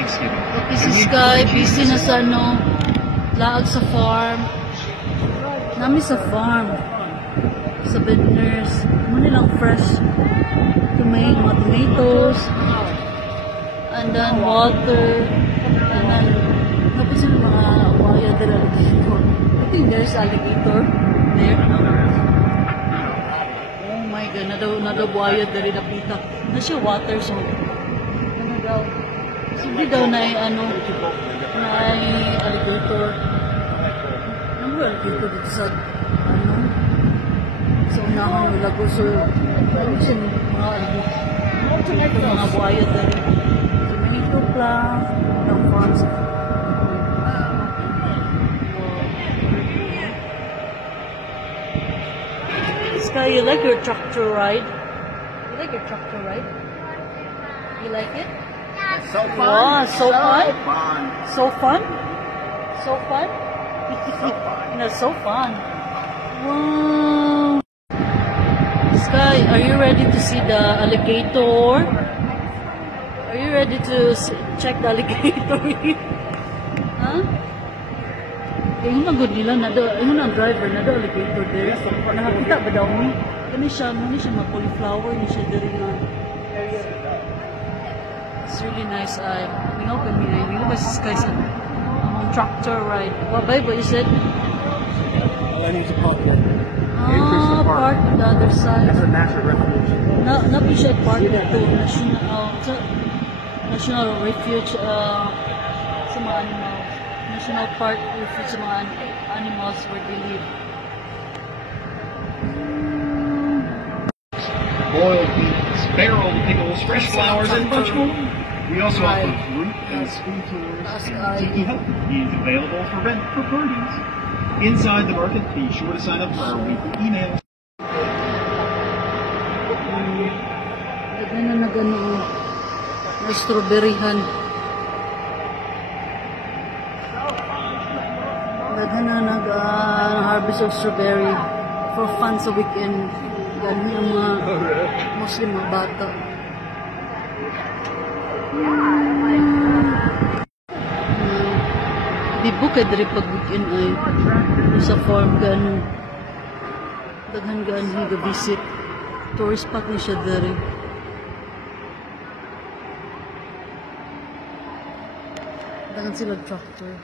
Thanksgiving. Okay, si Sky, busy na sa laag sa farm. Nami sa farm. Sa Bedners. Muna lang fresh. Mga tomatoes. And then water. And then, tapos yung mga wire there alligator. I think there's alligator there. Oh my God, nado wire there napita. Na siya water, so ano daw? Hindi daw na alligator. Ano alligator dito sa sa unahan ng lago. So, ano siya mga alligator, mga buhaya there. So, manito lang ng farms. Sky, you like your tractor ride? You like your tractor ride? You like it? So fun. Wow, so fun? So fun? So fun? So fun. No, so fun. Wow. Sky, are you ready to see the alligator? Are you ready to check the alligator? Huh? Yung good nila, yung driver, nado alligator there. So, nakakita ba daw mo? Ano siya ma-cauliflower niya siya there yung area. It's really nice. Mingaw kami na. Mingaw ba si Sky sa tractor ride? What Bible is it? I need to park there. Park on the other side. That's a natural refuge. Napi siya park dito. National Refuge sa mga animals. National Park Refuge sa mga animals where they live. Boiled beans, barrel pickles, fresh flowers, and much more. We also offer fruit and school tours, and Tiki Hut is available for rent for parties. Inside the market, be sure to sign up for our weekly emails. Ano na gano'n na strawberryhan. Daghan na nag-harvest of strawberry for fun sa weekend. Ganun yung mga Muslim mga bata. Di bukid rin pag weekend ay sa farm ganun. Daghan higa-visit. Tourist spot ni siya dari. Daghan sila tractor.